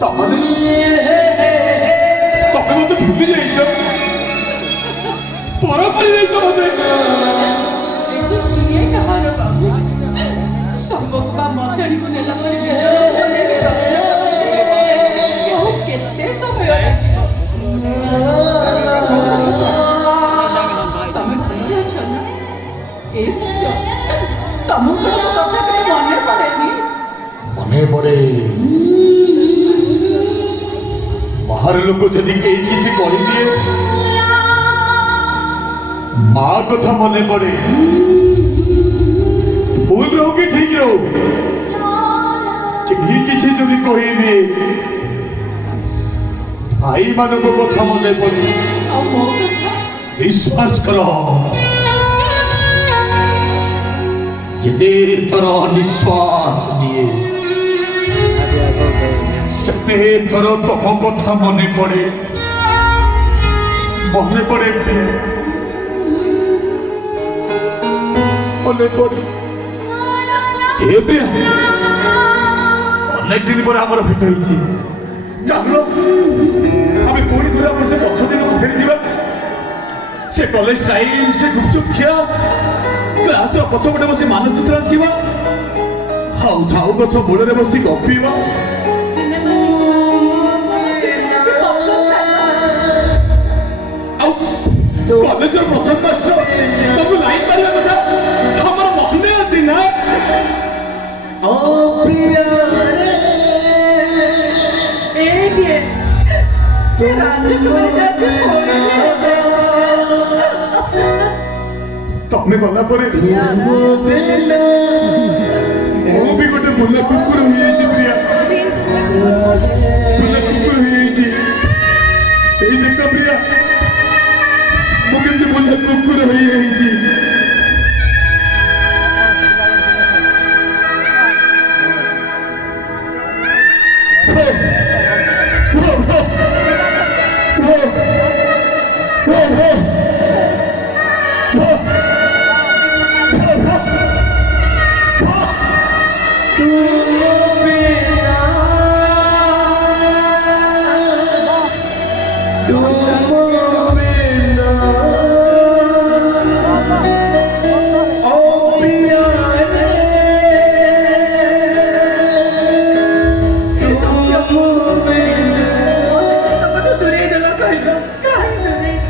ତମେ ମତେ ଭୁଲି ଯାଇଛ, ପର କରି ଯାଇଛ ମତେ। କାହାର ବାବୁ ସବୁକୁ ବା ମଶାଣିକୁ ନେଲା ପରେ କେତେ ସମୟ ତମେ ଭଲ ଅଛ ନା? ଏ ସତ୍ୟ ତମଙ୍କର କଥା କେତେ ମନେ ପଡେନି? ମନେ ପଡେ। ବାହାର ଲୋକ ଯଦି କେହି କିଛି କହିଦିଏ ମା କଥା ମନେ ପଡେ। ଭୁଲ ରହୁ କି ଠିକ ରହୁ, କେହି କିଛି ଯଦି କହିଦିଏ ଭାଇ ମାନଙ୍କ କଥା ମନେ ପଡେ। ଆଉ ମୋ କଥା? ବିଶ୍ୱାସ କର, ଯେତେ ଥର ନିଶ୍ୱାସ ନିଏ ସେତେ ଥର ତମ କଥା ମନେ ପଡେ। ମନେ ପଡେ ମନେ ପଡେ। ଏବେ ଅନେକ ଦିନ ପରେ ଆମର ଭେଟ ହେଇଛି। ଚାଲ ଆମେ ପୁଣି ଥରେ ଆମର ସେ ପଛ ଦିନକୁ ଫେରିଯିବା। ସେ କଲେଜ ଟାଇମ, ସେ ଗୁପଚୁପ ଖିଆ, କ୍ଲାସର ପଛପଟେ ବସି ମାନଚିତ୍ର ଆଙ୍କିବା, ଆଉ ଝାଉ ଗଛ ମୂଳରେ ବସି ଗପିବା। ଆଉ କଲେଜର ପ୍ରଶାନ୍ତ ମାଷ୍ଟର ତମକୁ ଲାଇନ ମାରିବା କଥା ତମର ମନେ ଅଛି ନା? ତମେ ଗଲା ପରେ ମୁଁ ବି ଗୋଟେ ଭଲ କୁକୁର ହେଇଯାଇଛି ପ୍ରିୟା।